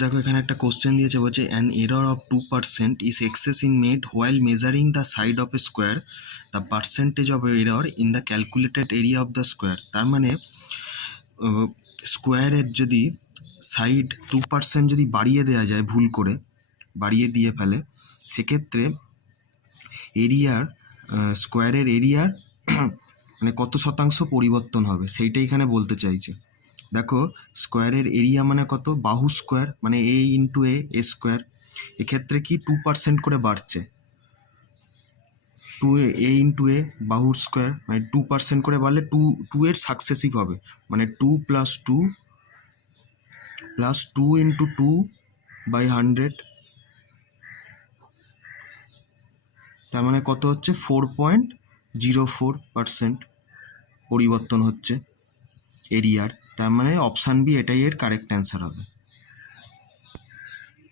দেখো এখানে একটা কোশ্চেন দিয়েছে, বলছে an error of 2% is excess in made while measuring the side of a square, the percentage of error in the calculated area of the square. তার মানে স্কোয়ারের যদি সাইড 2% যদি বাড়িয়ে দেওয়া যায়, ভুল করে বাড়িয়ে দিয়ে ফেলে, সেক্ষেত্রে এরিয়ার স্কোয়ারের এরিয়ার মানে কত শতাংশ পরিবর্তন হবে সেইটাই এখানে বলতে চাইছে। দেখো স্কোয়ারের এরিয়া মানে কত, বাহু স্কোয়ার মানে এ ইন্টু এ স্কোয়ার। এক্ষেত্রে কি 2% করে বাড়ছে, 2a ইন্টু এ বাহুর স্কোয়ার মানে 2% করে বাড়লে টু এর সাকসেসিভ হবে, মানে 2 প্লাস টু ইন্টু 2/100, তার মানে কত হচ্ছে 4.04% পরিবর্তন হচ্ছে এরিয়ার। তার মানে অপশান বি এটাই এর কারেক্ট অ্যান্সার হবে।